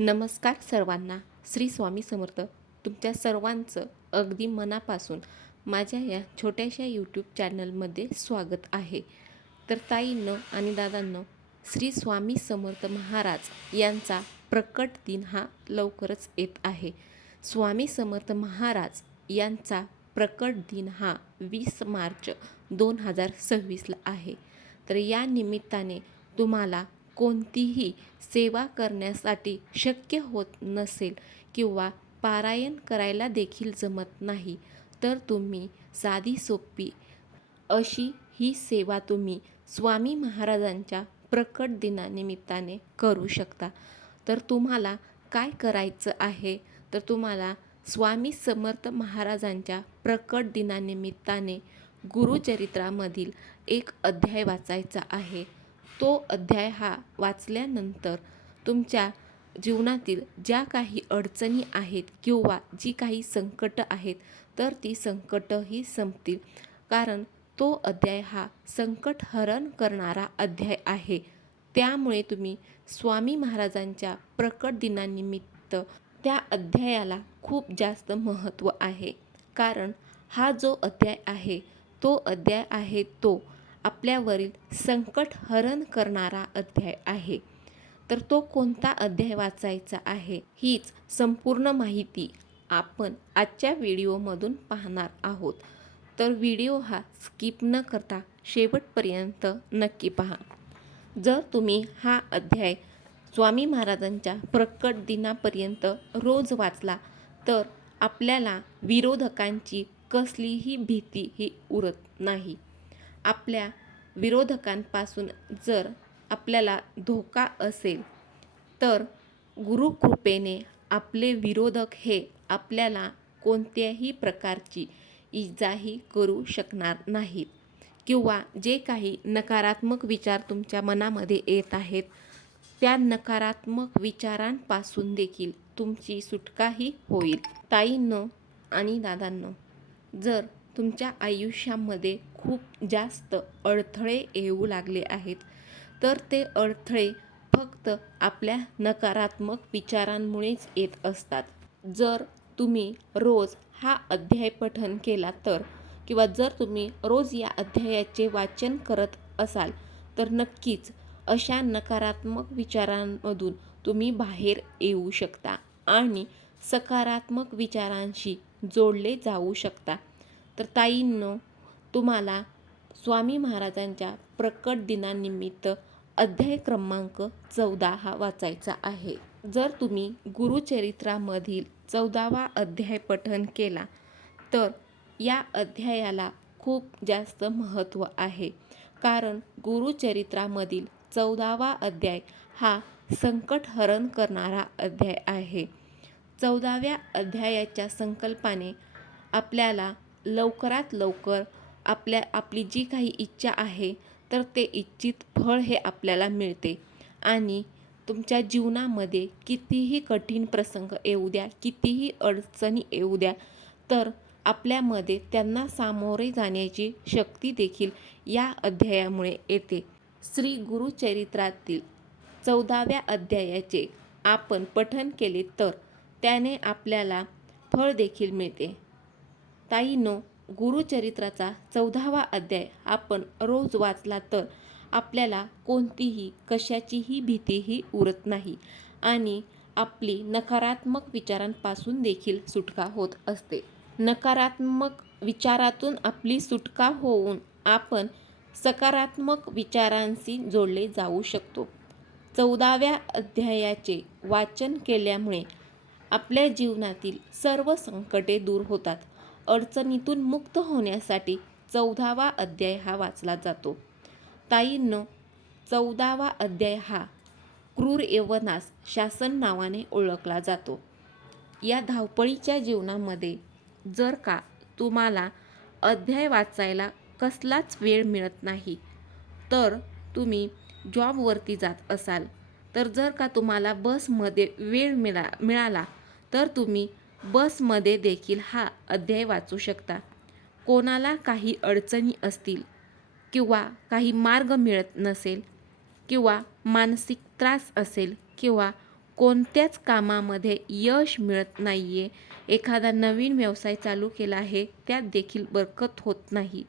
नमस्कार सर्वांना. श्री स्वामी समर्थ. तुमच्या सर्वांचं अगदी मनापासून माझ्या या छोट्याशा यूट्यूब चॅनलमध्ये स्वागत आहे. तर ताईंनो आणि दादांनो, श्री स्वामी समर्थ महाराज यांचा प्रकट दिन हा लवकरच येत आहे. स्वामी समर्थ महाराज यांचा प्रकट दिन हा 20 मार्च 2026 आहे. तर या निमित्ताने तुम्हाला कोणतीही सेवा करण्यासाठी शक्य होत नसेल किंवा पारायण करायला देखील जमत नाही, तर तुम्ही साधी सोपी अशी ही सेवा तुम्ही स्वामी महाराजांच्या प्रकट दिनानिमित्ताने करू शकता. तर तुम्हाला काय करायचं आहे, तर तुम्हाला स्वामी समर्थ महाराजांच्या प्रकट दिनानिमित्ताने गुरुचरित्रामधील एक अध्याय वाचायचा आहे. तो अध्याय हा वाचल्यानंतर तुमच्या जीवनातील ज्या काही अडचणी आहेत किंवा जी काही संकटं आहेत, तर ती संकटंही संपतील. कारण तो अध्याय हा संकटहरण करणारा अध्याय आहे. त्यामुळे तुम्ही स्वामी महाराजांच्या प्रकट दिनानिमित्त त्या अध्यायाला खूप जास्त महत्त्व आहे. कारण हा जो अध्याय आहे, तो अध्याय आहे तो आपल्यावरील संकट हरण करणारा अध्याय आहे. तर तो कोणता अध्याय वाचायचा आहे, हीच संपूर्ण माहिती आपण आजच्या व्हिडिओमधून पाहणार आहोत. तर व्हिडिओ हा स्किप न करता शेवटपर्यंत नक्की पहा. जर तुम्ही हा अध्याय स्वामी महाराजांच्या प्रकट दिनापर्यंत रोज वाचला, तर आपल्याला विरोधकांची कसलीही भीती ही उरत नाही. आपल्या विरोधकांपासून जर आपल्याला धोका असेल, तर गुरुकृपेने आपले विरोधक हे आपल्याला कोणत्याही प्रकारची इजाही करू शकणार नाहीत किंवा जे काही नकारात्मक विचार तुमच्या मनामध्ये येत आहेत, त्या नकारात्मक विचारांपासून देखील तुमची सुटकाही होईल. ताईंनो आणि दादांनो, जर तुमच्या आयुष्यामध्ये खूप जास्त अडथळे येऊ लागले आहेत, तर ते अडथळे फक्त आपल्या नकारात्मक विचारांमुळेच येत असतात. जर तुम्ही रोज हा अध्याय पठन केला तर, किंवा जर तुम्ही रोज या अध्यायाचे वाचन करत असाल, तर नक्कीच अशा नकारात्मक विचारांमधून तुम्ही बाहेर येऊ शकता आणि सकारात्मक विचारांशी जोडले जाऊ शकता. तर ताईंनो, तुम्हाला स्वामी महाराजांच्या प्रकट दिनानिमित्त अध्याय क्रमांक 14 हा वाचायचा आहे. जर तुम्ही गुरुचरित्रामधील 14वा अध्याय पठन केला, तर या अध्यायाला खूप जास्त महत्त्व आहे. कारण गुरुचरित्रामधील 14वा अध्याय हा संकटहरण करणारा अध्याय आहे. 14व्या अध्यायाच्या संकल्पाने आपल्याला लवकरात लवकर आपली जी काही इच्छा आहे, तर ते इच्छित फळ हे आपल्याला मिळते. आणि तुमच्या जीवनामध्ये कितीही कठीण प्रसंग येऊ द्या, कितीही अडचणी येऊ द्या, तर आपल्यामध्ये त्यांना सामोरे जाण्याची शक्ती देखील या अध्यायामुळे येते. श्री गुरुचरित्रातील 14व्या अध्यायाचे आपण पठन केले, तर त्याने आपल्याला फळ देखील मिळते. ताईंनो, गुरुचरित्राचा 14वा अध्याय आपण रोज वाचला तर आपल्याला कोणतीही कशाचीही भीतीही उरत नाही आणि आपली नकारात्मक विचारांपासून देखील सुटका होत असते. नकारात्मक विचारातून आपली सुटका होऊन आपण सकारात्मक विचारांशी जोडले जाऊ शकतो. 14व्या अध्यायाचे वाचन केल्यामुळे आपल्या जीवनातील सर्व संकटे दूर होतात. अडचणीतून मुक्त होण्यासाठी 14वा अध्याय हा वाचला जातो. ताईंनो, 14वा अध्याय हा क्रूर यवनास शासन नावाने ओळखला जातो. या धावपळीच्या जीवनामध्ये जर का तुम्हाला अध्याय वाचायला कसलाच वेळ मिळत नाही, तर तुम्ही जॉबवरती जात असाल, तर जर का तुम्हाला बसमध्ये वेळ मिळाला, तर तुम्ही बसमध्ये देखील हा अध्याय वाचू शकता. कोणाला काही अडचणी असतील किंवा काही मार्ग मिळत नसेल किंवा मानसिक त्रास असेल किंवा कोणत्याच कामामध्ये यश मिळत नाही आहे, एखादा नवीन व्यवसाय चालू केला आहे त्यात देखील बरकत होत नाही,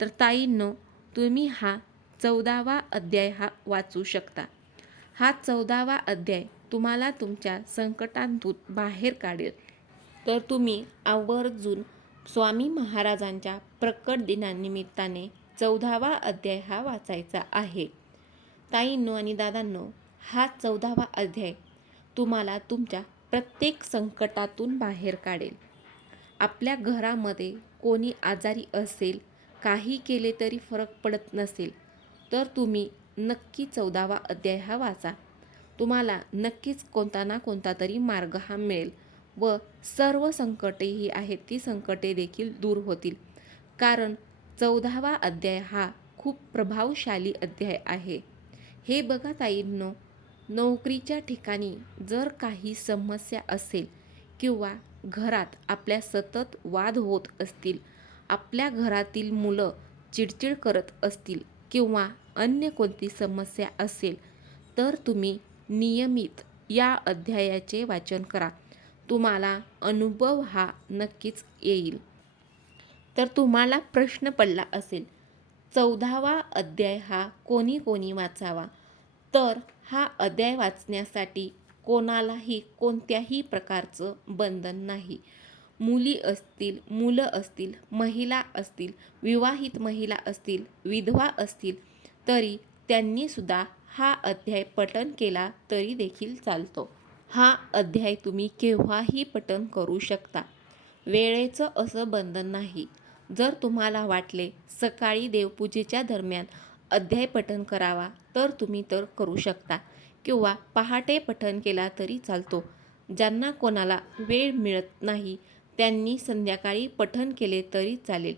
तर ताईंनो तुम्ही हा 14वा अध्याय वाचू शकता. हा 14वा अध्याय तुम्हाला तुमच्या संकटांतून बाहेर काढेल. तर तुम्ही आवर्जून स्वामी महाराजांच्या प्रकट दिनानिमित्ताने 14वा अध्याय वाचायचा आहे. ताईंनो आणि दादांनो, हा 14वा अध्याय तुम्हाला तुमच्या प्रत्येक संकटातून बाहेर काढेल. आपल्या घरामध्ये कोणी आजारी असेल, काही केले तरी फरक पडत नसेल, तर तुम्ही नक्की 14वा अध्याय वाचा. तुम्हाला नक्कीच कोणता ना कोणता तरी मार्ग मिळेल व सर्व संकटे आहेत ती संकटे देखील दूर होतील. कारण 14वा अध्याय खूप प्रभावशाली अध्याय आहे. हे बघा ताईंनो, नोकरीच्या ठिकाणी जर काही समस्या असेल किंवा घरात आपल्या सतत वाद होत असतील, आपल्या घरातील मुलं चिडचिड करत असतील किंवा अन्य कोणती समस्या असेल, तर तुम्ही नियमित या अध्यायाचे वाचन करा. तुम्हाला अनुभव नक्कीच येईल. तर तुम्हाला प्रश्न पडला असेल, 14वा अध्याय कोणी कोणी वाचावा? तर हा अध्याय वाचण्यासाठी कोणालाही कोणत्याही प्रकारचं बंधन नाही. मुली असतील, मुलं असतील, महिला असतील, विवाहित महिला असतील, विधवा असतील, तरी त्यांनीसुद्धा हा अध्याय पठण केला तरी देखील चालतो. हा अध्याय तुम्ही केव्हाही पठण करू शकता. वेळेचं असं बंधन नाही. जर तुम्हाला वाटले सकाळी देवपूजेच्या दरम्यान अध्याय पठण करावा, तर तुम्ही करू शकता किंवा पहाटे पठण केला तरी चालतो. ज्यांना कोणाला वेळ मिळत नाही त्यांनी संध्याकाळी पठण केले तरी चालेल.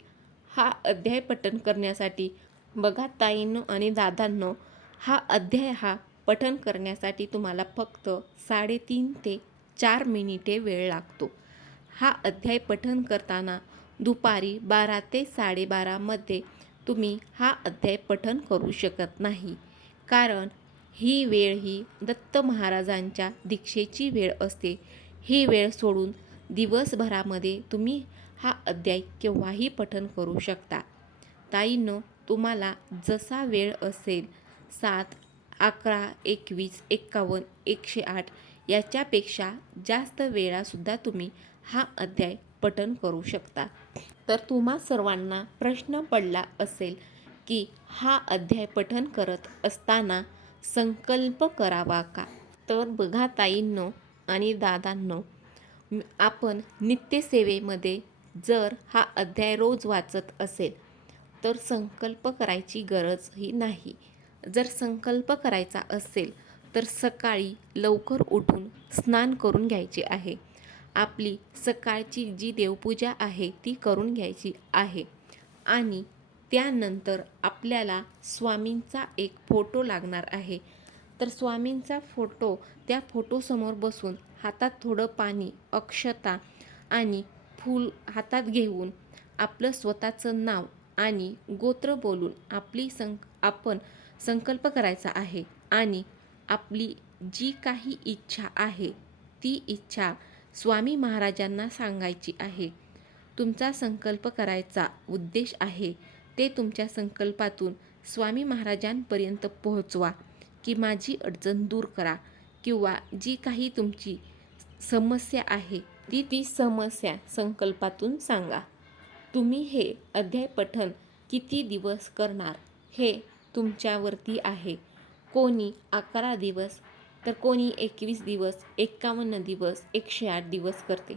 हा अध्याय पठण करण्यासाठी बघा ताईंनो आणि दादांनो, हा अध्याय पठण करण्यासाठी तुम्हाला फक्त 3.5 ते 4 मिनिटे वेळ लागतो. हा अध्याय पठण करताना दुपारी 12 ते 12:30 मध्ये तुम्ही हा अध्याय पठण करू शकत नाही. कारण ही वेळ दत्त महाराजांच्या दीक्षेची वेळ असते. ही वेळ सोडून दिवसभरामध्ये तुम्ही हा अध्याय केव्हाही पठण करू शकता. ताईंनो, तुम्हाला जसा वेळ असेल 7, 11, 21, 51, 108 याच्यापेक्षा जास्त वेळासुद्धा तुम्ही हा अध्याय पठण करू शकता. तर तुम्हा सर्वांना प्रश्न पडला असेल की हा अध्याय पठण करत असताना संकल्प करावा का? तर बघा ताईंनो आणि दादांनो, आपण नित्यसेवेमध्ये जर हा अध्याय रोज वाचत असेल तर संकल्प करायची गरजही नाही. जर संकल्प करायचा असेल तर सकाळी लवकर उठून स्नान करून घ्यायचे आहे. आपली सकाळची जी देवपूजा आहे ती करून घ्यायची आहे आणि त्यानंतर आपल्याला स्वामींचा एक फोटो लागणार आहे. तर स्वामींचा फोटो, त्या फोटोसमोर बसून हातात थोडं पाणी, अक्षता आणि फूल हातात घेऊन आपलं स्वतःचं नाव आणि गोत्र बोलून आपण संकल्प करायचा आहे आणि आपली जी काही इच्छा आहे ती इच्छा स्वामी महाराजांना सांगायची आहे. तुमचा संकल्प करायचा उद्देश आहे ते तुमच्या संकल्पातून स्वामी महाराजांपर्यंत पोहोचवा की माझी अडचण दूर करा किंवा जी काही तुमची समस्या आहे ती समस्या संकल्पातून सांगा. तुम्ही हे अध्याय पठण किती दिवस करणार हे तुमच्यावरती आहे. कोणी 11 दिवस, तर कोणी 21 दिवस, 51 दिवस, 108 दिवस करते.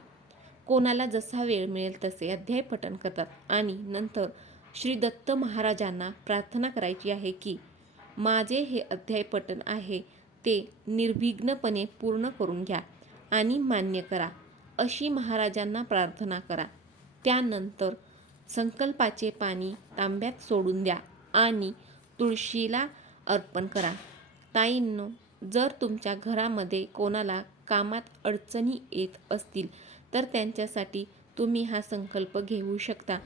कोणाला जसा वेळ मिळेल तसे अध्याय पठण करतात आणि नंतर श्री दत्त महाराजांना प्रार्थना करायची आहे की माझे हे अध्याय पठण आहे ते निर्विघ्नपणे पूर्ण करून घ्या आणि मान्य करा, अशी महाराजांना प्रार्थना करा. त्यानंतर संकल्पाचे पाणी तांब्यात सोडून द्या आणि तुळशीला अर्पण करा. ताईंनो, जर तुमच्या घरामध्ये कोणाला कामात अडचणी येत असतील तर त्यांच्यासाठी तुम्ही हा संकल्प घेऊ शकता.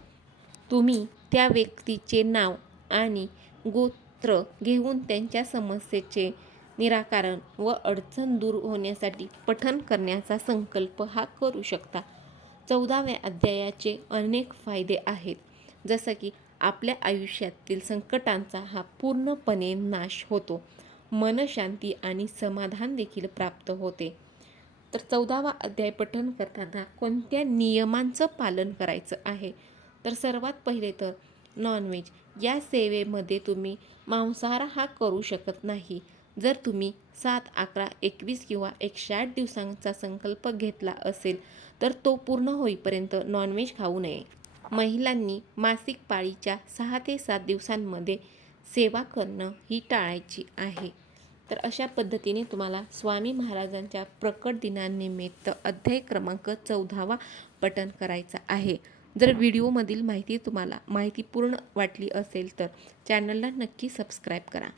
तुम्ही त्या व्यक्तीचे नाव आणि गोत्र घेऊन त्यांच्या समस्येचे निराकरण व अडचण दूर होण्यासाठी पठण करण्याचा संकल्प हा करू शकता. 14व्या अध्यायाचे अनेक फायदे आहेत, जसं की आपल्या आयुष्यातील संकटांचा हा पूर्णपणे नाश होतो, मनशांती आणि समाधान देखील प्राप्त होते. तर 14वा अध्याय पठण करताना कोणत्या नियमांचं पालन करायचं आहे? तर सर्वात पहिले तर नॉनव्हेज या सेवेमध्ये तुम्ही मांसाहार हा करू शकत नाही. जर तुम्ही 7, 11, 21 किंवा 108 दिवसांचा संकल्प घेतला असेल तर तो पूर्ण होईपर्यंत नॉनव्हेज खाऊ नये. महिलांनी मासिक पाळीच्या 6 ते 7 दिवसांमध्ये सेवा करणं ही टाळायची आहे. तर अशा पद्धतीने तुम्हाला स्वामी महाराजांच्या प्रकट दिनानिमित्त अध्याय क्रमांक 14वा पठण करायचा आहे. जर व्हिडिओमधील माहिती तुम्हाला माहितीपूर्ण वाटली असेल तर चॅनलला नक्की सबस्क्राईब करा.